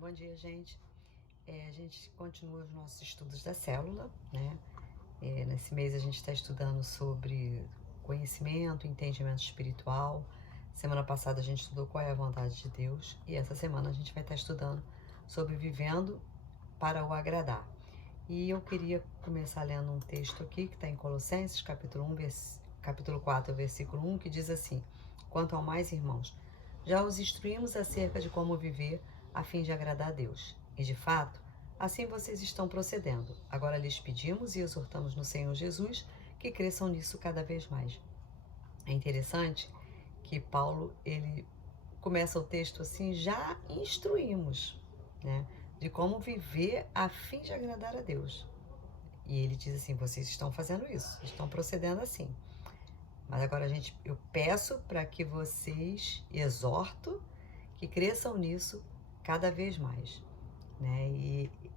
Bom dia, gente. A gente continua os nossos estudos da célula, né? Nesse mês a gente está estudando sobre conhecimento, entendimento espiritual. Semana passada a gente estudou qual é a vontade de Deus e essa semana a gente vai estar estudando sobre vivendo para o agradar. E eu queria começar lendo um texto aqui que está em Colossenses, capítulo 4, versículo 1, que diz assim: Quanto ao mais, irmãos, já os instruímos acerca de como viver a fim de agradar a Deus. E de fato, assim vocês estão procedendo. Agora lhes pedimos e exortamos no Senhor Jesus que cresçam nisso cada vez mais. É interessante que Paulo, ele começa o texto assim: já instruímos, né, de como viver a fim de agradar a Deus. E ele diz assim: vocês estão fazendo isso, estão procedendo assim. Mas agora eu peço para que vocês, exorto, que cresçam nisso cada vez mais, né?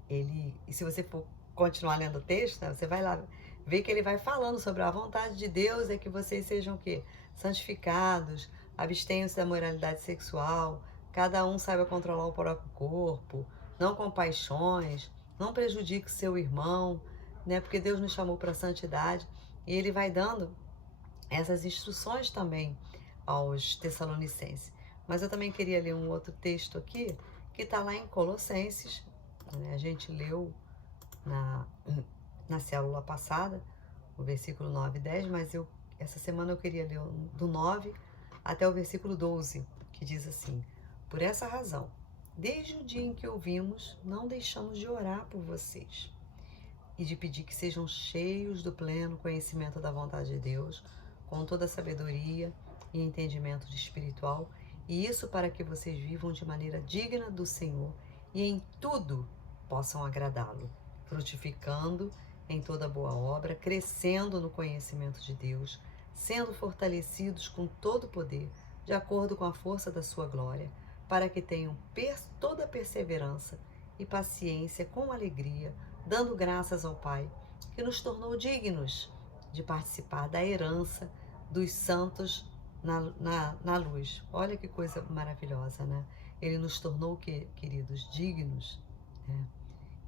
E se você for continuar lendo o texto, né, você vai lá ver que ele vai falando sobre a vontade de Deus é que vocês sejam o quê? Santificados, abstenham-se da moralidade sexual, cada um saiba controlar o próprio corpo, não com paixões, não prejudique seu irmão, né? Porque Deus nos chamou para a santidade e ele vai dando essas instruções também aos Tessalonicenses. Mas eu também queria ler um outro texto aqui, que está lá em Colossenses, né? A gente leu na célula passada, o versículo 9 e 10, mas essa semana eu queria ler do 9 até o versículo 12, que diz assim: Por essa razão, desde o dia em que ouvimos, não deixamos de orar por vocês e de pedir que sejam cheios do pleno conhecimento da vontade de Deus, com toda a sabedoria e entendimento espiritual, e isso para que vocês vivam de maneira digna do Senhor e em tudo possam agradá-lo, frutificando em toda boa obra, crescendo no conhecimento de Deus, sendo fortalecidos com todo o poder, de acordo com a força da sua glória, para que tenham toda a perseverança e paciência com alegria, dando graças ao Pai, que nos tornou dignos de participar da herança dos santos na luz. Olha que coisa maravilhosa, né? Ele nos tornou, queridos, dignos, né?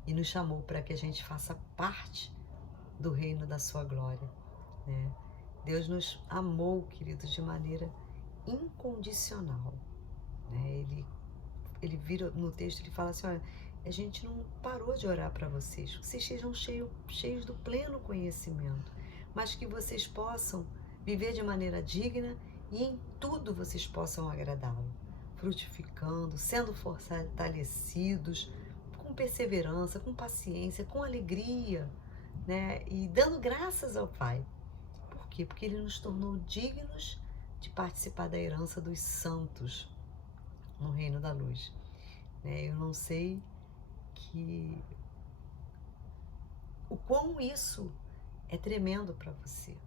E nos chamou para que a gente faça parte do reino da sua glória, né? Deus nos amou, queridos, de maneira incondicional, né? Ele vira no texto, ele fala assim: olha, a gente não parou de orar para vocês, vocês sejam cheios do pleno conhecimento, mas que vocês possam viver de maneira digna e em tudo vocês possam agradá-lo, frutificando, sendo fortalecidos, com perseverança, com paciência, com alegria, né? E dando graças ao Pai. Por quê? Porque Ele nos tornou dignos de participar da herança dos santos no reino da luz, né? Eu não sei o quão isso é tremendo para você,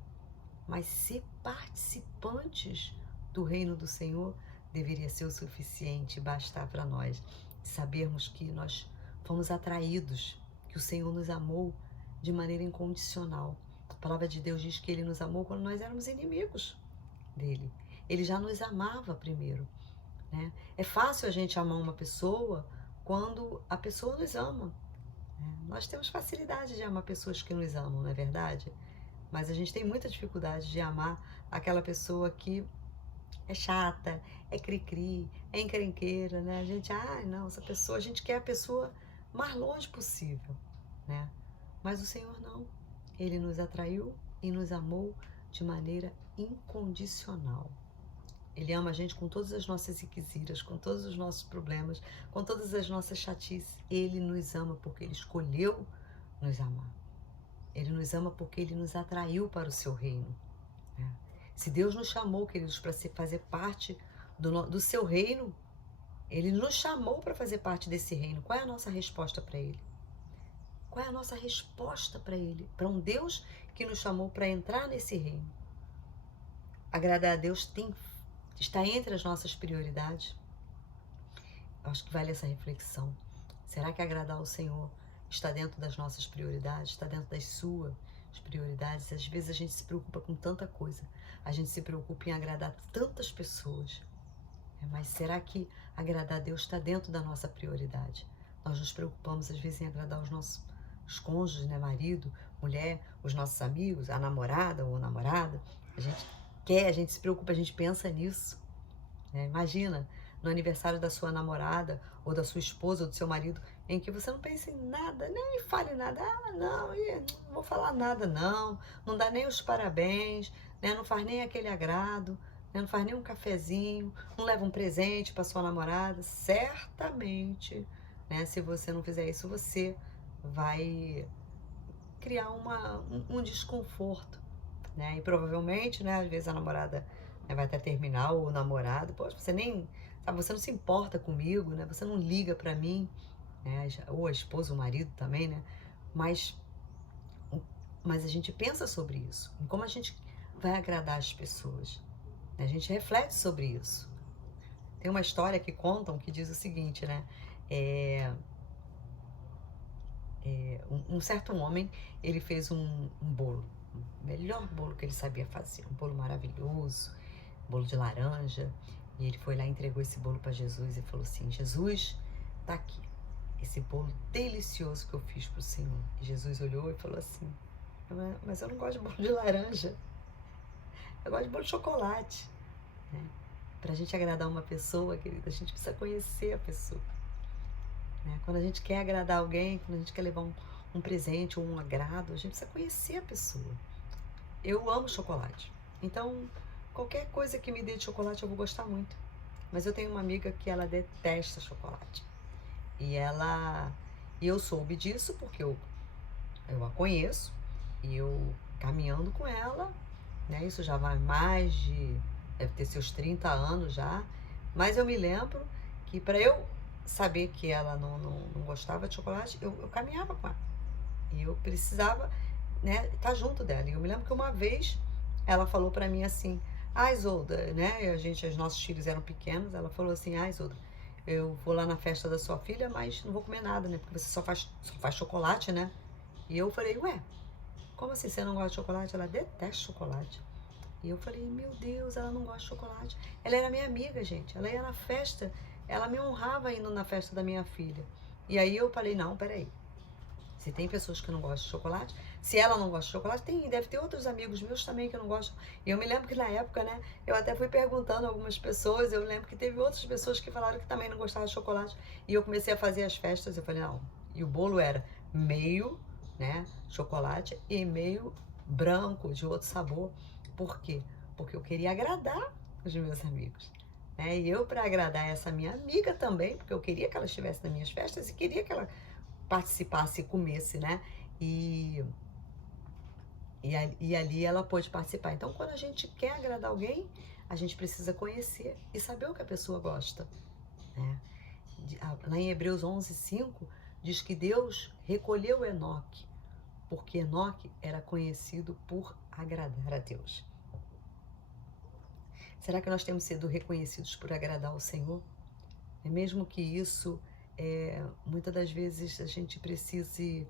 mas ser participantes do reino do Senhor deveria ser o suficiente, bastar para nós sabermos que nós fomos atraídos, que o Senhor nos amou de maneira incondicional. A palavra de Deus diz que Ele nos amou quando nós éramos inimigos dele. Ele já nos amava primeiro, né? É fácil a gente amar uma pessoa quando a pessoa nos ama, né? Nós temos facilidade de amar pessoas que nos amam, não é verdade? Mas a gente tem muita dificuldade de amar aquela pessoa que é chata, é cri-cri, é encrenqueira, né? A gente, não, essa pessoa, a gente quer a pessoa mais longe possível, né? Mas o Senhor não. Ele nos atraiu e nos amou de maneira incondicional. Ele ama a gente com todas as nossas inquisiras, com todos os nossos problemas, com todas as nossas chatices. Ele nos ama porque Ele escolheu nos amar. Ele nos ama porque Ele nos atraiu para o seu reino, né? Se Deus nos chamou, queridos, para fazer parte do seu reino, Ele nos chamou para fazer parte desse reino. Qual é a nossa resposta para Ele? Qual é a nossa resposta para Ele? Para um Deus que nos chamou para entrar nesse reino. Agradar a Deus está entre as nossas prioridades? Acho que vale essa reflexão. Será que agradar ao Senhor está dentro das nossas prioridades? Está dentro das suas prioridades? Às vezes a gente se preocupa com tanta coisa. A gente se preocupa em agradar tantas pessoas. Mas será que agradar a Deus está dentro da nossa prioridade? Nós nos preocupamos às vezes em agradar os cônjuges, né? Marido, mulher, os nossos amigos, a namorada ou namorada. A gente quer, a gente se preocupa, a gente pensa nisso. Imagina, no aniversário da sua namorada, ou da sua esposa, ou do seu marido, em que você não pense em nada, nem fale nada, não vou falar nada não dá nem os parabéns, né? Não faz nem aquele agrado, né? Não faz nem um cafezinho, não leva um presente para sua namorada, certamente, né? Se você não fizer isso, você vai criar um desconforto, né? E provavelmente, né, às vezes a namorada, né, vai até terminar, ou o namorado, poxa, você nem, sabe, você não se importa comigo, né? Você não liga pra mim, né? Ou a esposa, o marido também, né? Mas, mas a gente pensa sobre isso, em como a gente vai agradar as pessoas, né? A gente reflete sobre isso. Tem uma história que contam que diz o seguinte, né? Um certo homem, ele fez um bolo, o melhor bolo que ele sabia fazer, um bolo maravilhoso, bolo de laranja, e ele foi lá e entregou esse bolo para Jesus e falou assim: Jesus, tá aqui, esse bolo delicioso que eu fiz pro Senhor. E Jesus olhou e falou assim: mas eu não gosto de bolo de laranja, eu gosto de bolo de chocolate, né? Pra gente agradar uma pessoa, querida, a gente precisa conhecer a pessoa, né? Quando a gente quer agradar alguém, quando a gente quer levar um presente ou um agrado, a gente precisa conhecer a pessoa. Eu amo chocolate, então qualquer coisa que me dê de chocolate eu vou gostar muito. Mas eu tenho uma amiga que ela detesta chocolate. E eu soube disso porque eu a conheço, e eu caminhando com ela, né? Isso já vai deve ter seus 30 anos já, mas eu me lembro que para eu saber que ela não gostava de chocolate, eu caminhava com ela. E eu precisava, né, estar junto dela. E eu me lembro que uma vez ela falou para mim assim: Isolda, né? Os nossos filhos eram pequenos. Ela falou assim: Isolda, eu vou lá na festa da sua filha, mas não vou comer nada, né? Porque você só faz chocolate, né? E eu falei: ué, como assim você não gosta de chocolate? Ela detesta chocolate. E eu falei: meu Deus, ela não gosta de chocolate. Ela era minha amiga, gente. Ela ia na festa, ela me honrava indo na festa da minha filha. E aí eu falei: não, peraí. Se tem pessoas que não gostam de chocolate, se ela não gosta de chocolate, deve ter outros amigos meus também que não gostam. E eu me lembro que na época, né, eu até fui perguntando a algumas pessoas, eu lembro que teve outras pessoas que falaram que também não gostavam de chocolate. E eu comecei a fazer as festas, eu falei: não. E o bolo era meio, né, chocolate e meio branco, de outro sabor. Por quê? Porque eu queria agradar os meus amigos, né? E eu, para agradar essa minha amiga também, porque eu queria que ela estivesse nas minhas festas e queria que ela participasse e comesse, né? E ali ela pôde participar. Então, quando a gente quer agradar alguém, a gente precisa conhecer e saber o que a pessoa gosta, né? Lá em Hebreus 11:5 diz que Deus recolheu Enoque, porque Enoque era conhecido por agradar a Deus. Será que nós temos sido reconhecidos por agradar ao Senhor? É mesmo que isso, muitas das vezes a gente precise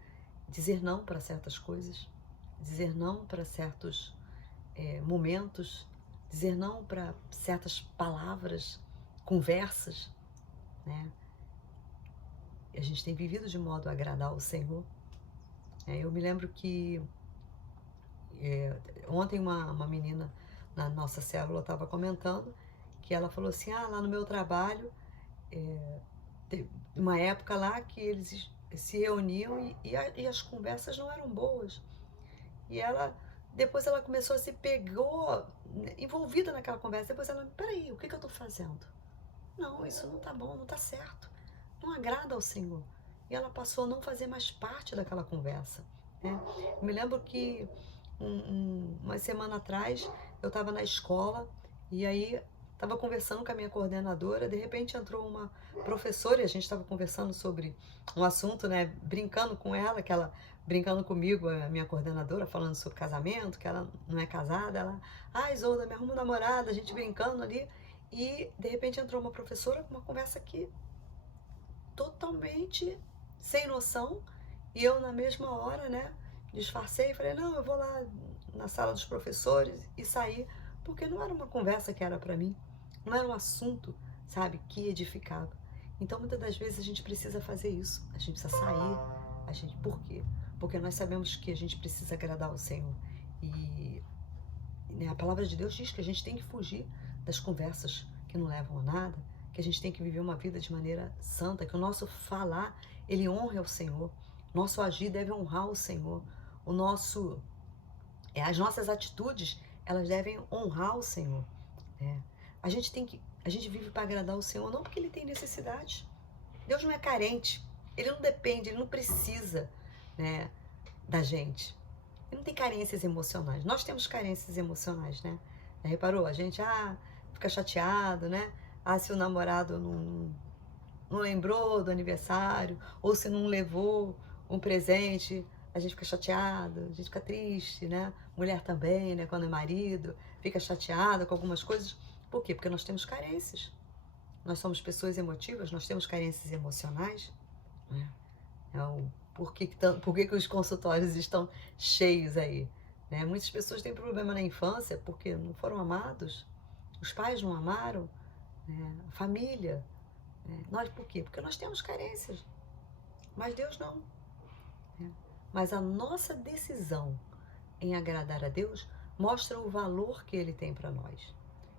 dizer não para certas coisas, dizer não para certos momentos, dizer não para certas palavras, conversas, né? A gente tem vivido de modo a agradar ao Senhor. Eu me lembro que ontem uma menina na nossa célula estava comentando que ela falou assim: lá no meu trabalho, teve uma época lá que eles se reuniam e as conversas não eram boas. E depois ela começou a se pegou envolvida naquela conversa. Depois ela: peraí, o que eu tô fazendo? Não, isso não tá bom, não tá certo. Não agrada ao Senhor. E ela passou a não fazer mais parte daquela conversa, né? Eu me lembro que uma semana atrás eu estava na escola e aí estava conversando com a minha coordenadora. De repente entrou uma professora e a gente estava conversando sobre um assunto, né? Brincando com ela, que ela brincando comigo, a minha coordenadora, falando sobre casamento, que ela não é casada. Ela: Isolda, me arruma um namorado, a gente brincando ali. E de repente entrou uma professora com uma conversa aqui totalmente sem noção. E eu, na mesma hora, né, disfarcei e falei: não, eu vou lá na sala dos professores, e saí, porque não era uma conversa que era para mim, não era um assunto, sabe, que edificava. Então, muitas das vezes a gente precisa fazer isso, a gente precisa sair, por quê? Porque nós sabemos que a gente precisa agradar ao Senhor. E né, a palavra de Deus diz que a gente tem que fugir das conversas que não levam a nada, que a gente tem que viver uma vida de maneira santa, que o nosso falar, ele honra o Senhor, nosso agir deve honrar o Senhor, as nossas atitudes, elas devem honrar o Senhor. Né? A gente vive para agradar o Senhor, não porque Ele tem necessidade. Deus não é carente, Ele não depende, Ele não precisa, né, da gente. Ele não tem carências emocionais. Nós temos carências emocionais, né? Já reparou? A gente fica chateado, né? Se o namorado não lembrou do aniversário, ou se não levou um presente, a gente fica chateado, a gente fica triste, né? Mulher também, né? Quando é marido, fica chateada com algumas coisas. Por quê? Porque nós temos carências. Nós somos pessoas emotivas, nós temos carências emocionais, né? Por que os consultórios estão cheios aí? Né? Muitas pessoas têm problema na infância porque não foram amados, os pais não amaram, né? A família. Né? Nós, por quê? Porque nós temos carências, mas Deus não. Né? Mas a nossa decisão em agradar a Deus mostra o valor que Ele tem para nós.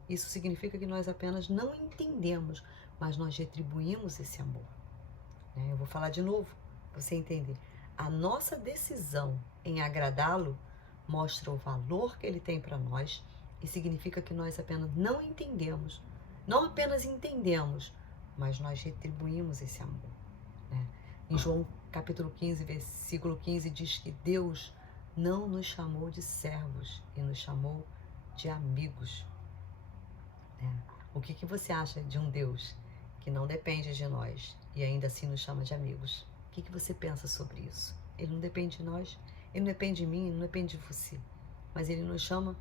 Isso significa que nós apenas não entendemos, mas nós retribuímos esse amor. Né? Eu vou falar de novo, para você entender. A nossa decisão em agradá-lo mostra o valor que Ele tem para nós e significa que nós apenas não entendemos, não apenas entendemos, mas nós retribuímos esse amor. Né? Em João capítulo 15, versículo 15, diz que Deus não nos chamou de servos e nos chamou de amigos. Né? O que você acha de um Deus que não depende de nós e ainda assim nos chama de amigos? O que você pensa sobre isso? Ele não depende de nós, ele não depende de mim, ele não depende de você, mas ele nos chama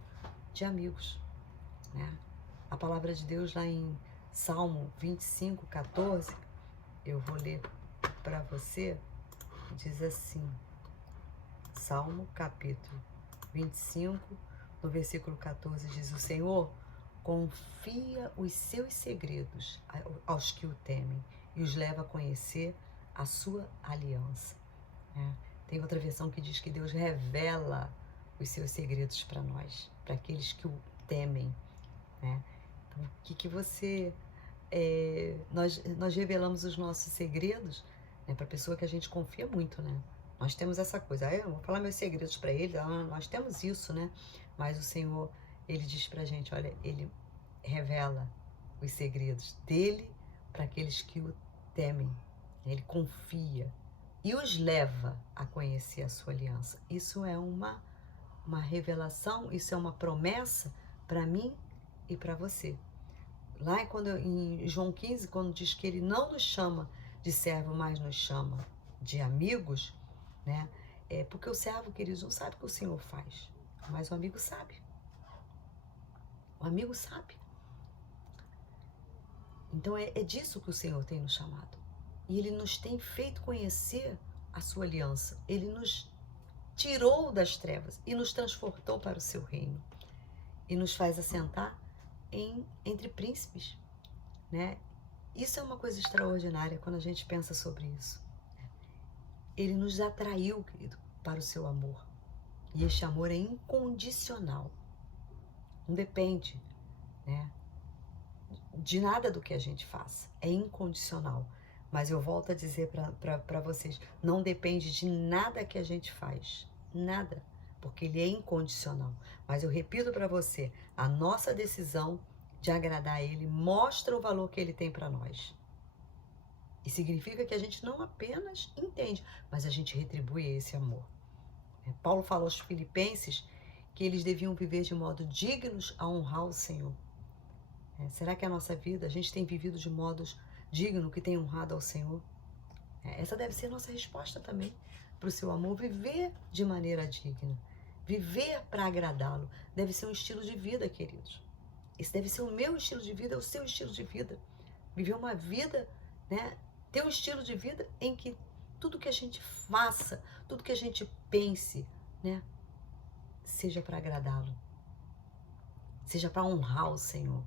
de amigos. Né? A palavra de Deus lá em Salmo 25, 14, eu vou ler para você, diz assim, Salmo capítulo 25, no versículo 14, diz: o Senhor confia os seus segredos aos que o temem e os leva a conhecer a sua aliança. Tem outra versão que diz que Deus revela os seus segredos para nós, para aqueles que o temem. Né? Então, o que você... nós revelamos os nossos segredos, né, para a pessoa que a gente confia muito, né? Nós temos essa coisa, eu vou falar meus segredos para ele, nós temos isso, né? Mas o Senhor, Ele diz pra gente, olha, Ele revela os segredos dele para aqueles que o temem. Ele confia e os leva a conhecer a sua aliança. Isso é uma revelação, isso é uma promessa para mim e para você. Lá em João 15, quando diz que Ele não nos chama de servo, mas nos chama de amigos, né? Porque o servo, queridos, não sabe o que o Senhor faz, mas o amigo sabe. O amigo sabe. Então é disso que o Senhor tem nos chamado. E Ele nos tem feito conhecer a sua aliança. Ele nos tirou das trevas e nos transportou para o seu reino. E nos faz assentar entre príncipes. Né? Isso é uma coisa extraordinária quando a gente pensa sobre isso. Ele nos atraiu, querido, para o seu amor. E este amor é incondicional. Não depende, né, de nada do que a gente faça. É incondicional. Mas eu volto a dizer para vocês, não depende de nada que a gente faz. Nada. Porque ele é incondicional. Mas eu repito para você, a nossa decisão de agradar a Ele mostra o valor que Ele tem para nós. E significa que a gente não apenas entende, mas a gente retribui esse amor. Paulo fala aos Filipenses que eles deviam viver de modo dignos a honrar o Senhor. Será que a nossa vida, a gente tem vivido de modos dignos que tem honrado ao Senhor? Essa deve ser a nossa resposta também para o seu amor, viver de maneira digna. Viver para agradá-lo deve ser um estilo de vida, queridos. Esse deve ser o meu estilo de vida, é o seu estilo de vida. Viver uma vida, né? Ter um estilo de vida em que tudo que a gente faça, tudo que a gente pense, né? Seja para agradá-lo. Seja para honrar o Senhor.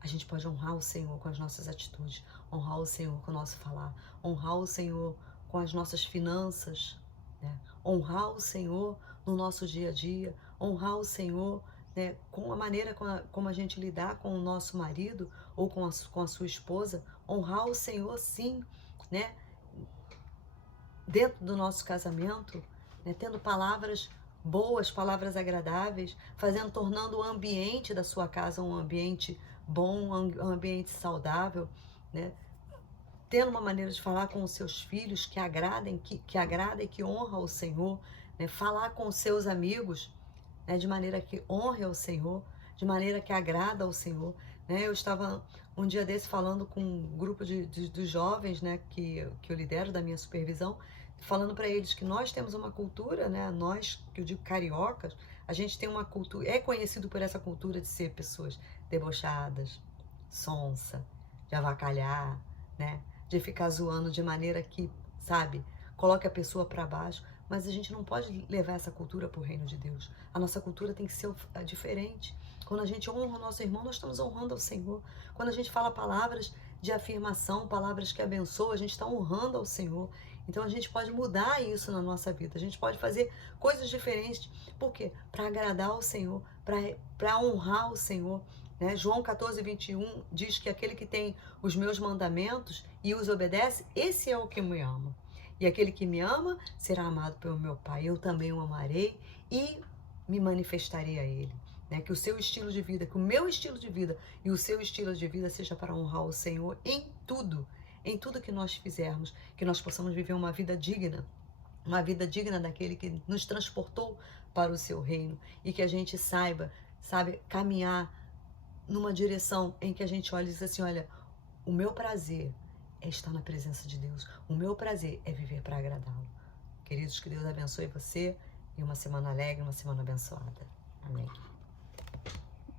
A gente pode honrar o Senhor com as nossas atitudes, honrar o Senhor com o nosso falar, honrar o Senhor com as nossas finanças, né? Honrar o Senhor no nosso dia a dia, honrar o Senhor, né, com a maneira como a gente lidar com o nosso marido ou com a sua esposa, honrar o Senhor sim, né, dentro do nosso casamento, né, tendo palavras boas, palavras agradáveis, tornando o ambiente da sua casa um ambiente bom, um ambiente saudável, né? Tendo uma maneira de falar com os seus filhos que agradem, que agrada e que honra o Senhor, né? Falar com os seus amigos, né, de maneira que honre ao Senhor, de maneira que agrada ao Senhor, né? Eu estava um dia desse falando com um grupo dos jovens, né, que eu lidero da minha supervisão, falando para eles que nós temos uma cultura, né, nós, que eu digo cariocas, a gente tem uma cultura, é conhecido por essa cultura de ser pessoas debochadas, sonsa, de avacalhar, né, de ficar zoando de maneira que, sabe, coloque a pessoa para baixo. Mas a gente não pode levar essa cultura para o reino de Deus. A nossa cultura tem que ser diferente. Quando a gente honra o nosso irmão, nós estamos honrando ao Senhor. Quando a gente fala palavras de afirmação, palavras que abençoam, a gente está honrando ao Senhor. Então a gente pode mudar isso na nossa vida. A gente pode fazer coisas diferentes. Por quê? Para agradar ao Senhor, para honrar o Senhor. Né? João 14:21 diz que aquele que tem os meus mandamentos e os obedece, esse é o que me ama. E aquele que me ama será amado pelo meu Pai. Eu também o amarei e me manifestarei a ele. Né? Que o seu estilo de vida, que o meu estilo de vida e o seu estilo de vida seja para honrar o Senhor em tudo que nós fizermos, que nós possamos viver uma vida digna daquele que nos transportou para o seu reino e que a gente saiba, sabe, caminhar numa direção em que a gente olha e diz assim, olha, o meu prazer é estar na presença de Deus. O meu prazer é viver para agradá-lo. Queridos, que Deus abençoe você e uma semana alegre, uma semana abençoada. Amém.